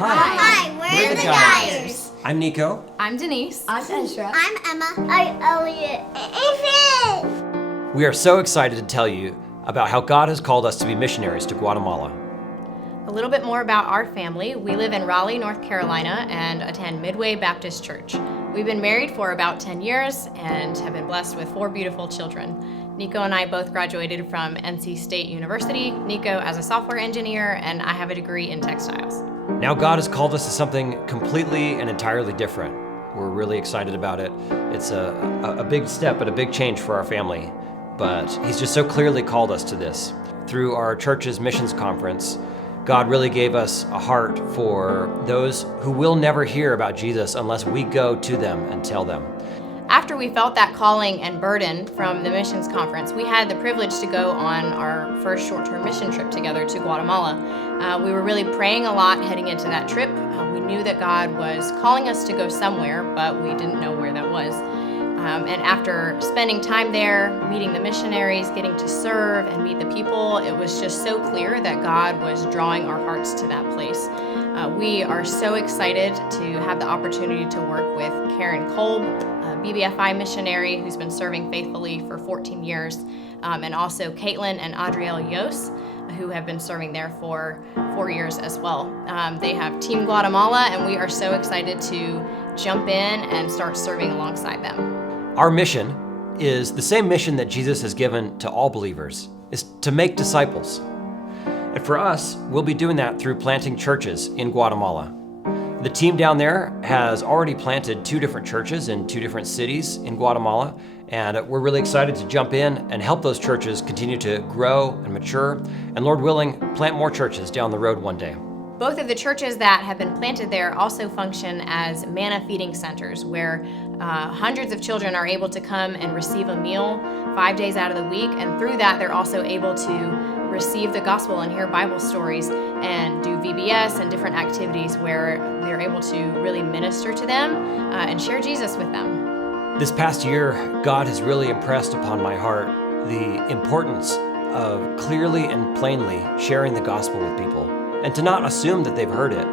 Hi, we're the Dyers. I'm Nico. I'm Denise. I'm Ezra. I'm Emma. I'm Elliot. Ethan. We are so excited to tell you about how God has called us to be missionaries to Guatemala. A little bit more about our family. We live in Raleigh, North Carolina, and attend Midway Baptist Church. We've been married for about 10 years and have been blessed with 4 beautiful children. Nico and I both graduated from NC State University, Nico as a software engineer, and I have a degree in textiles. Now God has called us to something completely and entirely different. We're really excited about it. It's a big step and a big change for our family, but He's just so clearly called us to this. Through our church's missions conference, God really gave us a heart for those who will never hear about Jesus unless we go to them and tell them. After we felt that calling and burden from the missions conference, we had the privilege to go on our first short-term mission trip together to Guatemala. We were really praying a lot heading into that trip. We knew that God was calling us to go somewhere, but we didn't know where that was. And after spending time there, meeting the missionaries, getting to serve and meet the people, it was just so clear that God was drawing our hearts to that place. We are so excited to have the opportunity to work with Karen Kolb, a BBFI missionary who's been serving faithfully for 14 years, and also Caitlin and Adrielle Yos, who have been serving there for 4 years as well. They have Team Guatemala, and we are so excited to jump in and start serving alongside them. Our mission is the same mission that Jesus has given to all believers, is to make disciples. And for us, we'll be doing that through planting churches in Guatemala. The team down there has already planted 2 different churches in 2 different cities in Guatemala, and we're really excited to jump in and help those churches continue to grow and mature, and Lord willing, plant more churches down the road one day. Both of the churches that have been planted there also function as manna feeding centers where hundreds of children are able to come and receive a meal 5 days out of the week, and through that they're also able to receive the gospel and hear Bible stories and do VBS and different activities where they're able to really minister to them and share Jesus with them. This past year, God has really impressed upon my heart the importance of clearly and plainly sharing the gospel with people, and to not assume that they've heard it,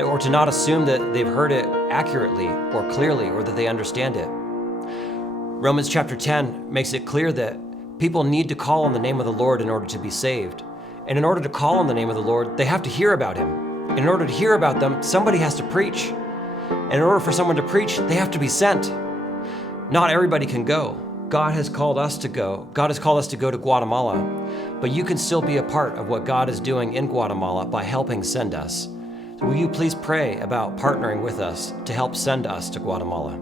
or to not assume that they've heard it accurately or clearly, or that they understand it. Romans chapter 10 makes it clear that people need to call on the name of the Lord in order to be saved. And in order to call on the name of the Lord, they have to hear about Him. And in order to hear about them, somebody has to preach. And in order for someone to preach, they have to be sent. Not everybody can go. God has called us to go. God has called us to go to Guatemala. But you can still be a part of what God is doing in Guatemala by helping send us. So will you please pray about partnering with us to help send us to Guatemala?